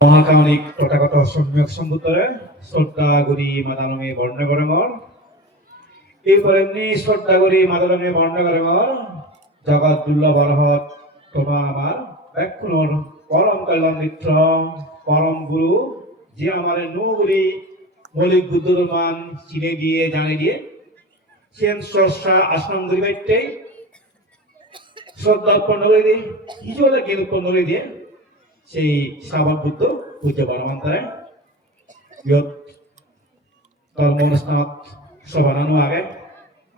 মহাকামনিক তথাগত সম্যক সম্বুদ্ধৰে শ্ৰদ্ধা কৰি মাদানমে বৰ্ণ কৰঙৰ এইপৰেমনি শ্ৰদ্ধা কৰি মাদানমে বৰ্ণ কৰঙৰ জগত দুৰ্লভ অৰহত তোমা আমাৰ ব্যাকুণৰ পৰম কল্যাণ মিত্ৰ পরম গুরু যে আমারে নৌরি মৌলিক বুদ্ধমান চিনে দিয়ে জানে দিয়ে সেন স্রষ্টা আশ্রম গরিবাইতে শ্রদ্ধা উৎপন্ন করে দিয়ে কিছু হলে জ্ঞান উৎপন্ন করে দিয়ে সেই শ্রাবণ বুদ্ধ পূজ্য পরমান্তরে ইয়ত ধর্ম অনুষ্ঠানত সভানো আগে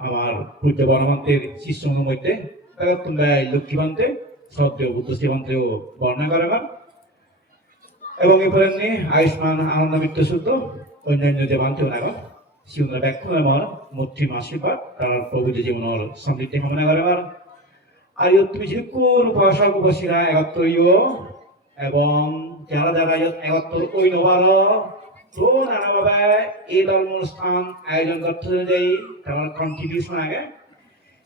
আমার পূজ্য পরমান্তের শিষ্যর মধ্যে তোমরা লক্ষ্মীবান্তে শ্রদ্ধেয় বুদ্ধ শ্রীমন্ত্রেও বর্ণনা করে এবং এরপরে আয়ুষ্মান আনন্দ মৃত্যু শুদ্ধ অন্যান্য যে বান্তেও নাগ শিবনের ব্যাখ্যা আমার মূর্তিম আশীর্বাদ তার প্রভু জীবনের সমৃদ্ধি কামনা করে আর তুমি যদি কোন উপাসক উপাসীরা একত্রীয় এবং যারা যারা একত্র ওই নবার তো নানাভাবে এই ধর্ম অনুষ্ঠান আয়োজন করতে যাই তার কন্ট্রিবিউশন আগে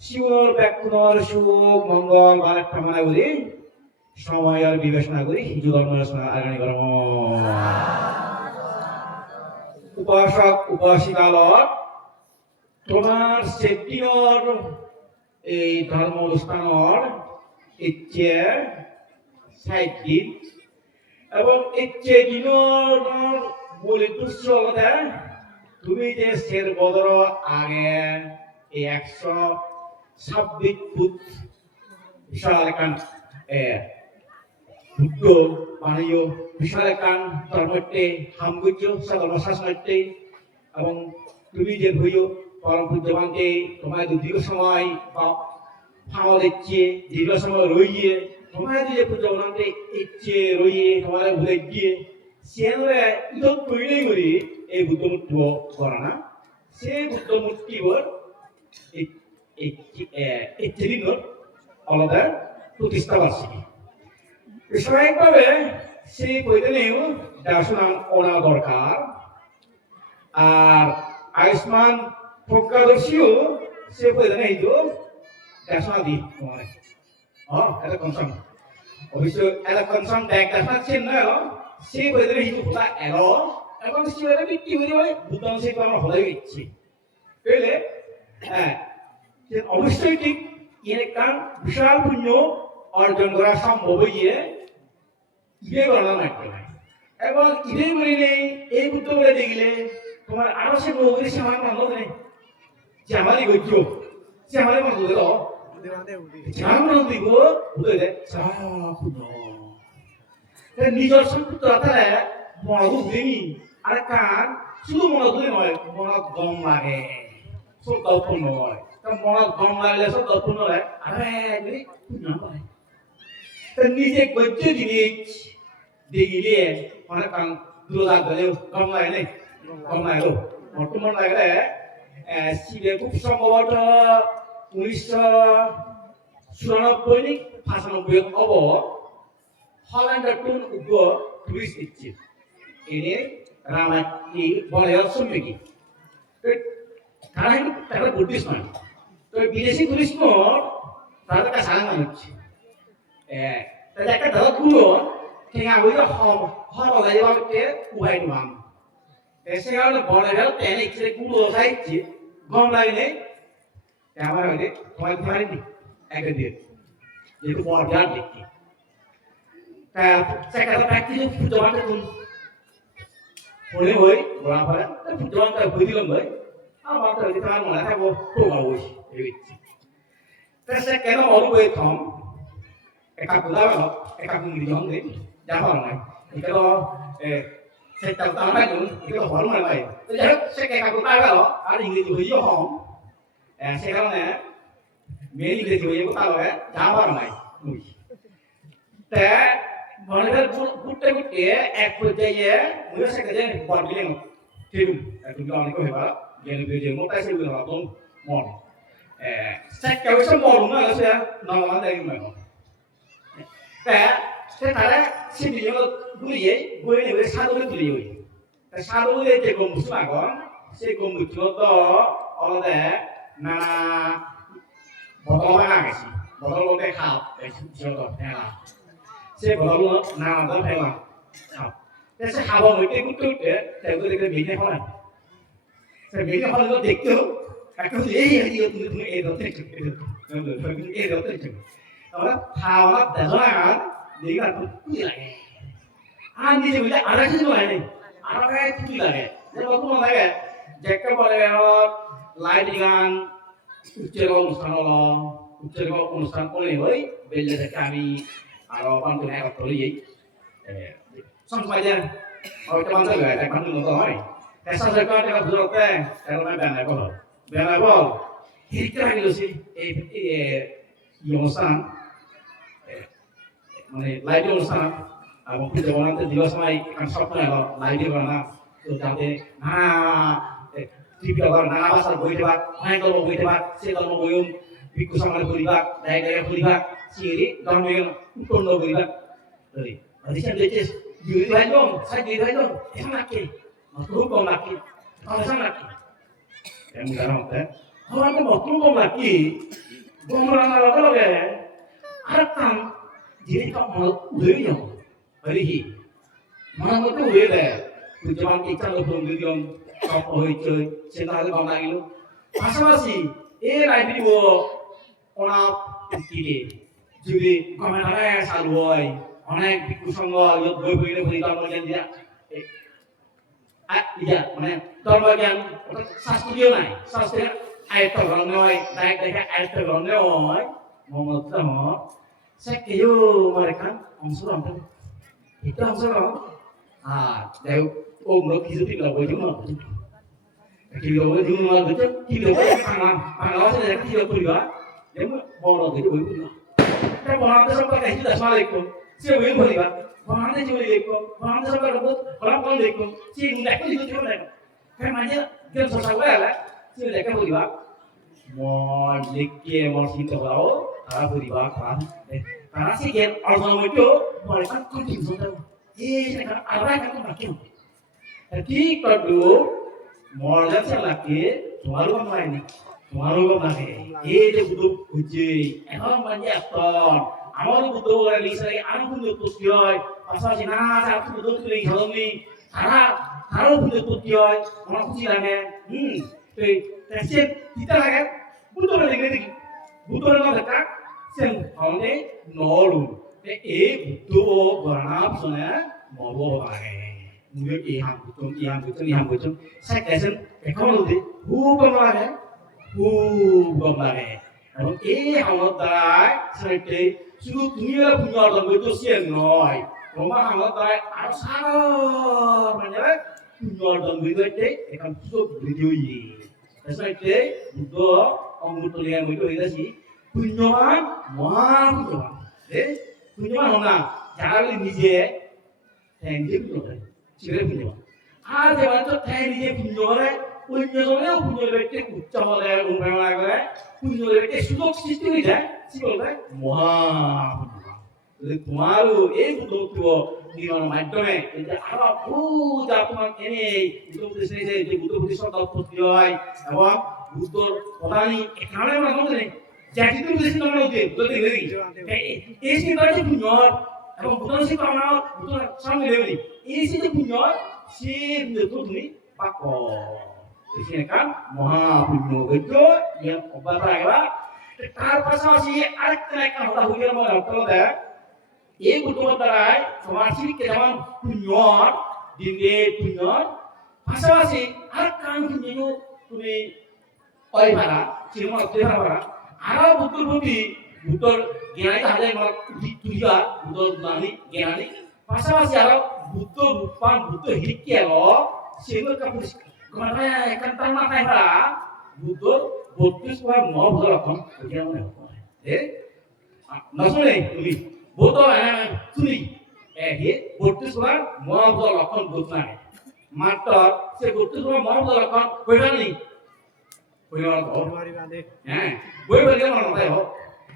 শিবর ব্যাকুণর সুখ মঙ্গল বার একটা মানা করি সময় আর বিবেচনা করি হিন্দু ধর্ম অনুষ্ঠান আগামী কর্ম উপাসক উপাসিকালক তোমার সেটির এই ধর্ম অনুষ্ঠানের ইচ্ছে সাইড এবং ইচ্ছে দিনের মূল উদ্দেশ্য হলো তুমি যে শের বদর আগে এই 126 ফুট বিশাল একান বুদ্ধ বাণীয় বিশাল একান ধর্মতে হামগুজ্য সকল শাসনতে এবং তুমি যে ভইও পরম পূজ্যবানকে তোমার দীর্ঘ সময় বা ফাও দিচ্ছে দীর্ঘ সময় রইয়ে তোমার যে পূজ্যবানকে ইচ্ছে রইয়ে তোমার ভুলে গিয়ে সেরে ইদত কইলে করি এই বুদ্ধ মূর্তি করা না সেই বুদ্ধ মূর্তি বর ইচ্ছে দিনের আলাদা প্রতিষ্ঠা বার্ষিকী স্বাভাবিকভাবে সেই বইতেও দার্শনান ওনা দরকার আর আয়ুষ্মান প্রজ্ঞাদর্শীও সে বইতে এই তো দার্শনা দি তোমার এটা কনসার্ন অবশ্য এটা কনসার্ন ব্যাগ দার্শনা চেন না সেই বইতে এই তো হতা এলো এবং সেটা কি হয়ে যায় বুদ্ধন সেই আমরা হলে ইচ্ছি পেলে হ্যাঁ অবশ্যই ঠিক এর কারণ বিশাল পুণ্য অর্জন করা সম্ভব হইয়ে ইয়ে করা লাগবে না এবং ইয়ে বলি নেই এই বুদ্ধ বলে দেখলে তোমার আরো সে বহু সে আমার মানব নেই যে আমারই গজ্য সে আমারই মানব দিল আমার দিব বুঝে দেয় নিজের সম্পৃক্ত আতারে মনদ উঠেনি আর কান শুধু মনদ উঠে নয় মনদ দম লাগে সব দর্পণ হয় মনদ দম লাগলে সব দর্পণ হয় আরে পুণ্য হয় নিজে গজ্য জিনিস দেখিলে অনেক কান দূর লাগলে কম লাগে নেই কম লাগলো বর্তমান লাগলে শিবে খুব সম্ভবত 1994 95 হব হল্যান্ডের টুন উগ্র টুরিস্ট দিচ্ছে এনে রামাটি বলে সম্মেকি তারা কিন্তু তারা বুদ্ধিস্ট নয় তো বিদেশি টুরিস্ট তাদের কাছে সারা হচ্ছে তাহলে একটা দাদা গুলো ঠিক আছে ওই হল যাইবা উপায় মান সেখানে বড় গেল তেনে ইচ্ছে গুলো সাইছে গম লাগলে আমার হইলে তোমায় পারিনি একটা দিয়ে যেহেতু বড় বিরাট দেখি তা সেখানে প্র্যাকটিস ফুটবলটা কোন বলে হই বলা পড়ে ফুটবলটা হই দিলাম ভাই আমার তো তোমার মনে থাকবো প্রভাব হইছে এই তা সে কেন অরুয়ে থম একা বুঝাবে একা কুঙ্গি জঙ্গে যাবার নয় এটা সেটা তার নাই এটা হল নয় ভাই তো যাই হোক সে একা কোথায় গেল আর ইংরেজি হইও হম সে কারণে মেন ইংরেজি হইয়ে কোথাও যাবার নাই তা মনে হয় ঘুরতে ঘুরতে এক পর্যায়ে মুই সে কাজে বল দিলেন ঠিক তুমি অনেক হইবা জ্ঞানী যে মোটাই সেগুলো একদম মন সে কেউ সে মরুন না সে নরমাল দেখি না তা সে তারা সে নিয়ে ঘুরিয়ে ঘুরে নিয়ে সাধুরে তুলি হই তা সাধুরে যে গম্বুজ লাগন সেই গম্বুজ তো আলাদা না বদল বানা গেছি বদল বলতে খাও এই ছিল তো ফেলা সে বদল না না ফেলা 그래서 하고 이렇게 꿀꿀 대고 그 미네 화나. 그래서 미네 화나 거 দেখতো 가끔 이거 이거 어떻게 이거 어떻게 đó thao nó để số nào đi là cũng gì lại anh đi thì mình ăn cái gì này ăn cái gì lại nhưng mà cũng là cái 제가 말해요 라이딩한 국제가 অনুষ্ঠান로 국제가 অনুষ্ঠান করে হই বেলে থেকে আমি আরো পান্তুনে এক তলি সংসমাজে ওইটা বান্ধব হয় এটা বান্ধব তো হয় এসা জায়গা টাকা বুঝতে কারণ বেনা বল হিরকা গেলছি এই অনুষ্ঠান মানে লাইভ অনুষ্ঠান এবং পুজো বানাতে দিবস সময় কারণ স্বপ্ন এলো লাইভ বানা তো যাতে টিভি আবার নানা ভাষার বই দেবা অনেক গল্প বই দেবা সে গল্প বইম ভিক্ষু সমাজ করিবা জায়গায় করিবা সিঁড়ি ধর্মীয় উৎপন্ন করিবা অধিকার দেখে ইউরি ভাই দম সাই ইউরি ভাই দম এখন নাকি খুব কম নাকি তাহলে সাম নাকি এমন কারণ হতে আমার তো মতলব কম নাকি গমরা না লগে লগে আর কাম jadi kau mau beli yang beli mana betul beli deh tujuan kita lo belum beli yang kau boleh chơi cinta itu kau lagi lo masih lagi wo orang kiri jadi kau mana saluai orang biku sangga yuk beli beli kalau bagian dia iya mana kalau bagian sastra nih sastra air terang noy naik air terang noy mau ngomong sekyo mereka angsuran kan itu angsuran dari umur kisah tidak boleh cuma tidak boleh cuma betul tidak boleh pangan saja tidak boleh yang mau tidak boleh tapi pangan itu sampai kayak sudah assalamualaikum siapa yang boleh pangan itu cuma lekko pangan itu sampai rebut orang lekko si nggak boleh itu cuma lekko kan aja dia susah lah si lekko boleh mau lekki mau cinta tahu তারা পরিবার পান তারা শিখেন অর্জনমৈত্য পরিবার continue করতে এই আলাদা একটা বাকি ঠিক করলো মর্যাদা চালাকে তোমারও মানে তোমারও মানে এই যে বুদ্ধ খুঁজে এখন মানে এখন আমারও বুদ্ধ বলে লিসাই আমি বুদ্ধ পুষ্টি হয় পাশাপাশি না যা বুদ্ধ তুলে ধরনি তারাও বুদ্ধ পুষ্টি হয় আমার খুশি লাগে তো সে দিতে লাগে বুদ্ধ বলে দেখি butuh mereka yang kau nolu, butuh berapa soalnya mau bawa mungkin iham butuh, saya kesen, kalau tu, bukan lagi, kalau kamu terai, seperti sudah dunia punya orang betul siang noy, rumah kamu terai harus sabar, macam punya orang betul akan sudah berdiri, seperti butuh ông tôi liền với tôi là gì kunyoan moan kunyoan kunyoan không nào trả lời như thế thành tiếp rồi chỉ là kunyoan thì bạn cho thành như thế kunyoan đấy kunyoan cái cục cho đấy ông phải làm cái kunyoan cái 수족 시스템이 돼 지금 đấy moan 그래 kumaru itu tuh di mana maddome jadi apa jatuh ini itu selesai itu butuh satu tujuan apa butuh petani karena orang tahu nih jadi itu bisa kita mau dia betul tidak ini sih tadi punya apa bukan sih kalau butuh sama level ini sih punya si betul nih pakor di sini kan maha punya itu yang obat apa tar pasal si anak kan udah hujan mau kalau dah ये बुद्धों तराई समाजिक के zaman punyon dini punyon pasal hal kan punyo tuni oi para cuma tu para ara butul butul gnani ada yang tuja butul gnani gnani pasal ara butul rupan butul hikya lo sehingga kapus kemana kan tanah para butul butus wa mau butul apa kerja mana nasune tuni boto suni botu suara mau boto lakon botu nane mator se botu suara mau boto lakon koi bani boy bani mana tahu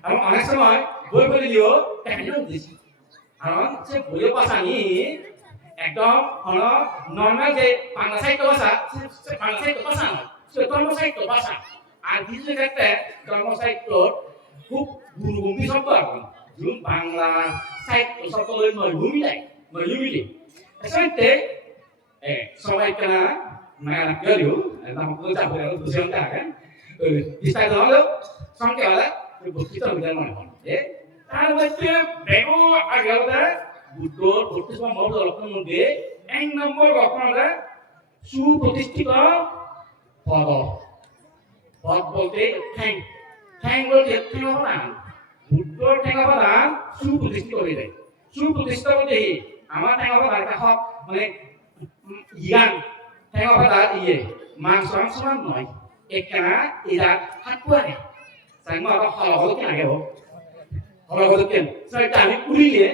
kalau anak sama boy bani dia teknologi desi kalau se boy pasani ekdom kalau normal je panasai tu pasang se panasai tu pasang adi tu kata panasai tu খুব গুরুগম্ভীর সম্পর্ক Yung Bangla site satu lain menyumi Esente, sampai kena mana galu, nama kerja boleh tu siapa kan? Bisa tahu sampai ada kita bukan mana. Tahu macam bego agak ada butuh butuh semua mau lakukan mungkin. Yang nombor lakukan ada সুপ্রতিষ্ঠিত পদ পদ বলতে ঠ্যাং ঠ্যাং বলতে ঠেঙ্গাবাদান বুদ্ধর ঠেঙ্গাবাদান সুপ্রতিষ্ঠিত হয়ে যায় সুপ্রতিষ্ঠিত বলতে আমার ঠেঙ্গাবাদান কাহক মানে ইয়াং ঠেঙ্গাবাদান ইয়ে মাংস সমান নয় একখানা এরা হাত পুয়ারে সাই মা হলহল কেন আগে হলহল কেন সাই আমি উড়িয়ে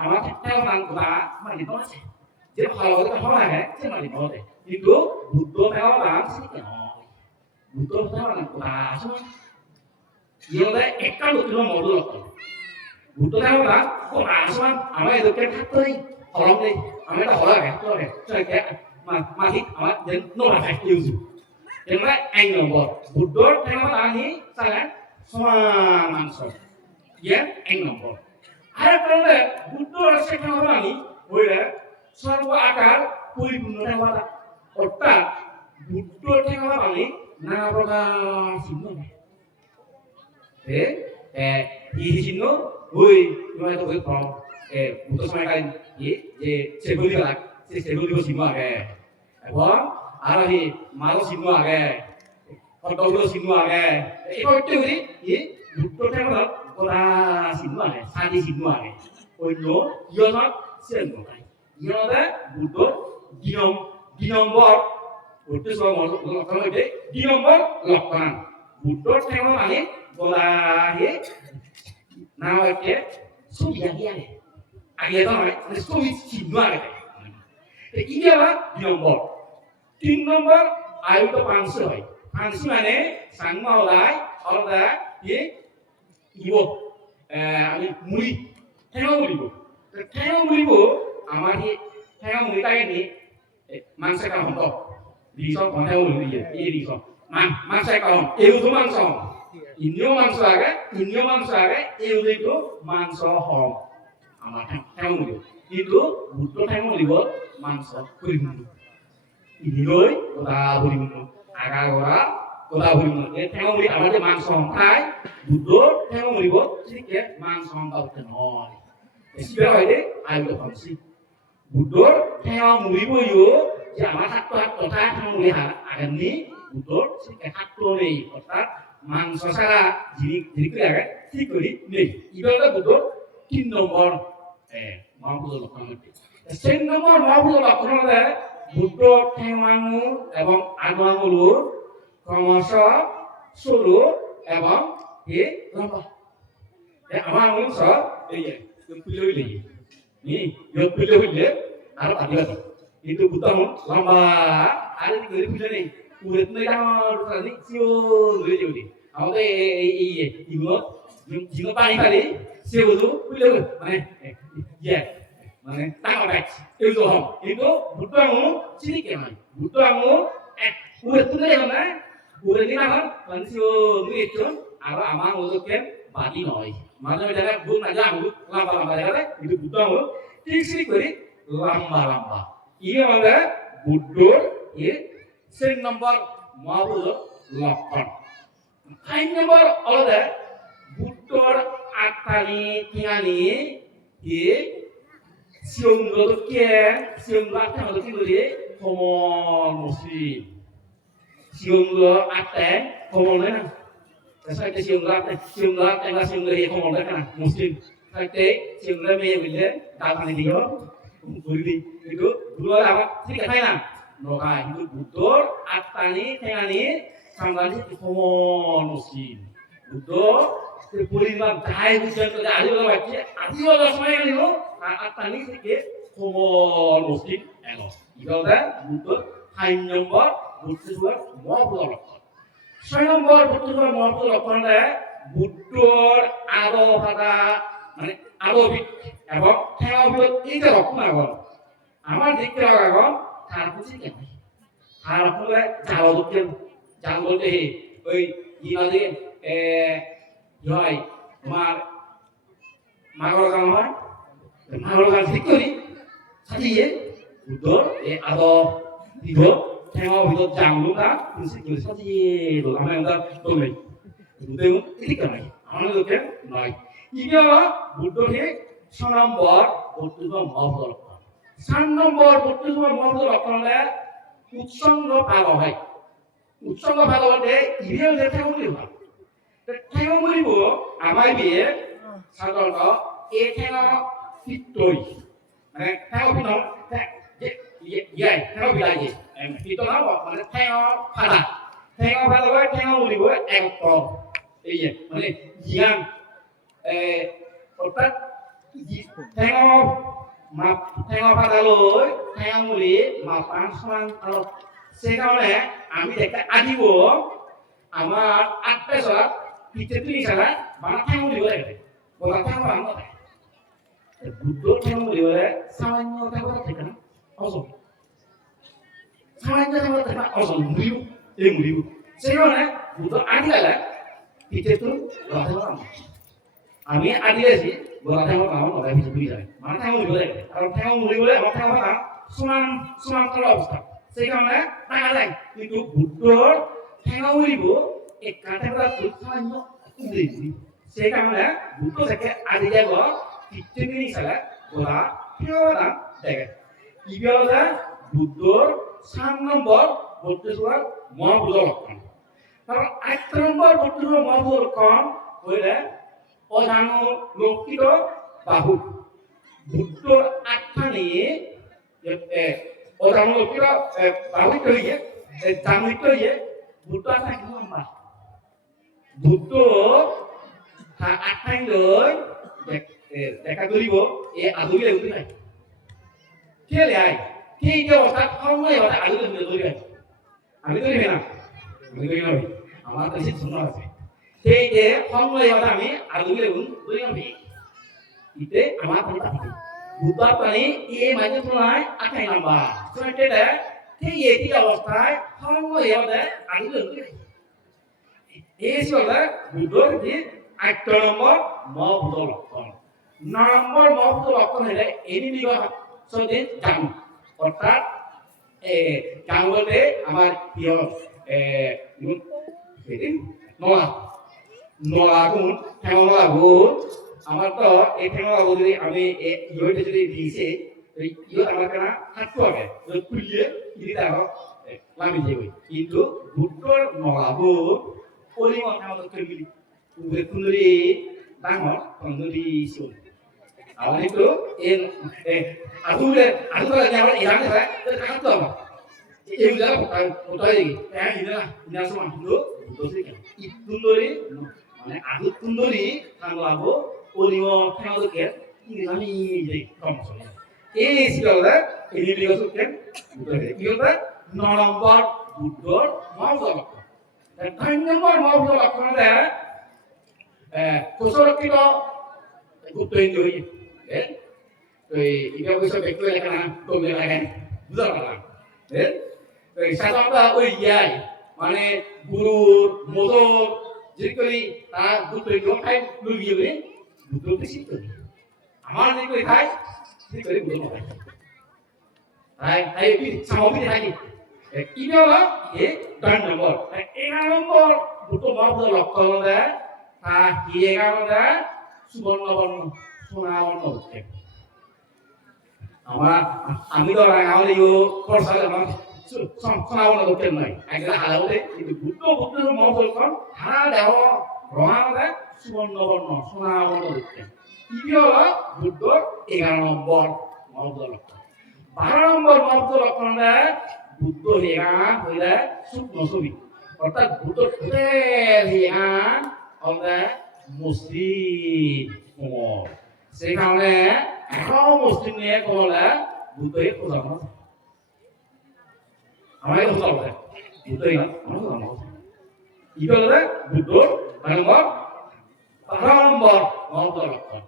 আমার ঠেঙ্গাবাদান কথা মানে তো আছে যে হলহল কথা হয় সে মানে বলতে itu butuh perawatan sedikit. Butuh perawatan kuras. Yang ada ekal butuh modul. Butuh perawatan kuras. Ama itu kan hatoi. Orang ni, ama itu orang kan, orang kan. Saya kaya masih ama jadi nolak use. Yang ada angle bot. Butuh perawatan ni saya semua manusia. Ya angle bot. Ada kerana butuh rasa perawatan ni, boleh semua akal pulih perawatan. অর্থাৎ বুদ্ধ ঠেঙ্গা মানে নানা প্রকার চিহ্ন ই চিহ্ন ওই তোমার তো ওই ফর্ম বুদ্ধ সময়কালীন যে সেগুলি লাগ সে সেগুলি চিহ্ন আগে এবং আর হি মারো চিহ্ন আগে কতগুলো চিহ্ন আগে এই প্রত্যেকটি বুদ্ধ ঠেঙ্গা কলা চিহ্ন আগে সাজি চিহ্ন আগে অন্য ইয়নত চিহ্ন নাই ইয়তে বুদ্ধ নিয়ম di nomor itu semua kalau itu di nomor 8 butuh tema ini boleh nama itu sudah dia ni aja tu nama sudah siapa ni ini apa di nomor 3 nomor ayu tu pangsi pangsi mana sama orang dah ye ibu ini muri tema muri bu amar ni tema muri tak ni mang sai kahon to lý do còn theo người gì ý lý do mang sai kahon yêu thú mang sò inyo mang sò cái yêu đi tu mang sò hòm ama theo người itu butuh theo người buat mang sò kuring ini lối kota kuring agak ora kota kuring theo người ama je mang sò thái butuh theo người buat sedikit mang sò tau kenoi sebenarnya ini ayo fungsi butuh theo người buat Jangan satu kota yang melihat akan ini butuh sedikit satu nih kota mangsa sara jadi kira kan sikuri nih ibaratnya butuh tin nomor mau butuh lokal itu sen nomor mau butuh lokal itu butuh temanmu ebang anuangulu kongso suru ebang lomba ya amangu so yang pilih nih yang pilih harus ada itu butuh lomba ada di gari punya nih udah tuh yang tadi siul gitu jadi aku tuh ibu paling kali siul tuh punya mana ya mana tahu tak itu butuh kamu sini kemana butuh kamu udah tuh yang mana udah ini apa kan siul itu apa amang untuk kan badi noy mana mereka pun aja aku lomba itu butuh kamu sini kiri lomba iya mana budur sering nomor mau lokal kain nomor ada budur atali tingani siung lotkian siung latang lotki komon muslim siung lo ateng komon mana saya ke siung latang nggak siung lo komon mana muslim saya siung lo me bila tak dia beri itu dua apa sedikit Thailand noka itu butur atani tengani sampai di komon muslim butur terpulihkan cahaya hujan kerja ahli orang baca ahli orang semua yang itu atani sedikit komon muslim itu ada butur hanya nomor butur dua mau pulang saya nomor butur dua mau pulang karena butur ado pada মানে Arabic এবং therapeutic এইটা রকম এখন আমার দেখতে এখন তার কিছু কেন আর আপনারা জাল দেখেন জাল বলতে ওই ইনাদের হয় তোমার মাগর গান হয় মাগর গান ঠিক করি সাজিয়ে বুদ্ধর এই আদব ভিতর ঠেঙৰ ভিতৰত জাংলুকা কুচি কুচি সাজিয়ে আমি আমরা দমে বুদ্ধেও এদিকে নাই আমাদের লোকে নাই ইগা বুদ্ধকে 6 নম্বর বর্তুগ মহৎ লক্ষণ 3 নম্বর বর্তুগ মহৎ লক্ষণে উৎসঙ্গ ভাগ হয় উৎসঙ্গ ভাগ হতে ইবিও যে ঠেঙমুলি হয় ঠেঙমুলিব আমাই বিয়ে সাধারণত এই ঠেঙ ফিটই মানে ঠেঙ ফিটন ইয়ে ঠেঙ বিলাই ফিটন মানে ঠেঙ ফাদা হয় ঠেঙ মুলিব একতর এই মানে জ্ঞান অর্থাৎ ঠেঙ ফাদালৈ ঠেঙ মুলি মাপান সমান আৰু সেইকাৰণে আমি দেখা আহিব আমাৰ 8 বছৰত পিছে 3 সালা মানে ঠেঙ মুলিব লাগে বলা ঠেঙ ভাঙ বুদ্ধ ঠেঙ মুলিবলে সামান্য কথা থাকে না অসম সামান্য কথা থাকে অসম মুলিব এই মুলিব সেইকাৰণে বুদ্ধ আহিলে পিছে তো কথা আমি আদিবাসী বলা ঠেঙ ভাঙ নয় পিছে দুই যায় মানে ঠেঙ মুলিব লাগে আৰু ঠেঙ মুলিবলে আমাৰ ঠেঙ ভাঙ সমান কৰা অৱস্থা সেইকাৰণে দেখা যায় কিন্তু বুদ্ধৰ ঠেঙ মুলিব এক কাঠেটা সামান্য সেইকাৰণে বুদ্ধ থেকে আদি যাব তিনটি সালে বলা ঠেঙা দেখে ইবিয়ালে বুদ্ধর 3 নম্বর বর্তমান মহাভূত লক্ষণ কারণ 8 নম্বর বর্তমান মহাভূত লক্ষণ হইলে অজানো লক্ষিত বাহু বুদ্ধর 8 নিয়ে অজানো লক্ষিত বাহু হইয়ে জানিত হইয়ে বুদ্ধ আছে কি লম্বা বুদ্ধ 8 লৈ দেখা কৰিব এই আদুৰি উঠি নাই কেলে আই কি যে অৱস্থা সময় হতে আদুৰি ধৰি আছে আমি ধৰিবে না আমি ধৰি নবি আমাৰ দেশে শুনা আছে সেই যে সময় হতে আমি আদুৰি ধৰি নবি ইতে আমাৰ কথা আছে বুদ্ধৰ পানী এই মানে তোমাৰ 8 নম্বৰ সৈতে সেই এটি অৱস্থায় সময় হতে আদুৰি ধৰি এই সবে বুদ্ধৰ কি 8 নম্বৰ মহাভূত লক্ষণ 9 নম্বৰ মহাভূত লক্ষণ হলে এনি নিগা সদিন জাং অর্থাৎ জাং বলতে আমার প্রিয় নলা গুণ ঠেঙলা গুণ আমার তো এই ঠেঙলা গুণ যদি আমি ইহতে যদি দিয়েছে ইহ আমার কেনা থাকতে হবে খুললে ইদি দেখো লামি যাবে কিন্তু ভুট্টর নলা গুণ পরিমাণ আমাদের তৈরি কুন্দরি ডাঙর কুন্দরি শোন আমার একটু আধুরে আমার ইরান হয় থাকতে হবে এইগুলা কোথায় দেখি ইনা ইনা সমান কিন্তু কুন্দরি মানে আধু কুন্দরি থাকলাবো পরিমাণ থাকলে ইরানি যে কম চলে এই সিগলা এই লিগা সুকে ইগলা 9 নম্বর বুদ্ধর মহাভূত লক্ষণ 10 নম্বর মহাভূত লক্ষণে কোসরকিত গুপ্তইন্দ্র হই ইটা বৈশ ব্যক্তি লেখা না কমে লাগে বুঝা পারলাম সাধারণত ওই ইয়াই মানে গুরুর মদর যে করি তারা গুপ্তইন্দ্র খাই লুগিয়ে বুদ্ধকে শিখতে আমার যে করি খাই সে করি বুঝো না তাই তাই সামগ্রী থাকি ইটা এ 10 নম্বর 11 নম্বর বুদ্ধ মহাভূত লক্ষণ দেয় তা কি 11 সুবর্ণ বর্ণ সোনা বর্ণ হচ্ছে আমার আমি তো রাঙাওয়ালি পড়ছালে আমার সোনা বর্ণ হচ্ছে নয় একদম হালাওতে কিন্তু বুদ্ধ মহাভূত লক্ষণ হারা দেহ রঙাওতে সুবর্ণ বর্ণ সোনা বর্ণ হচ্ছে কি হলো বুদ্ধ 11 নম্বর মহাভূত লক্ষণ 12 নম্বর মহাভূত লক্ষণ বুদ্ধ হেগা হইলে সূক্ষ্ম ছবি অর্থাৎ বুদ্ধ হেগা হলে মুসলিম কোমল সেখানে এখন মুসলিম নিয়ে কোমলে বুদ্ধই খোঁজানো আমাকে খোঁজা বলে বুদ্ধই না আমার খোঁজানো কি বলে বুদ্ধ নম্বর 12 নম্বর মহাভূত লক্ষণ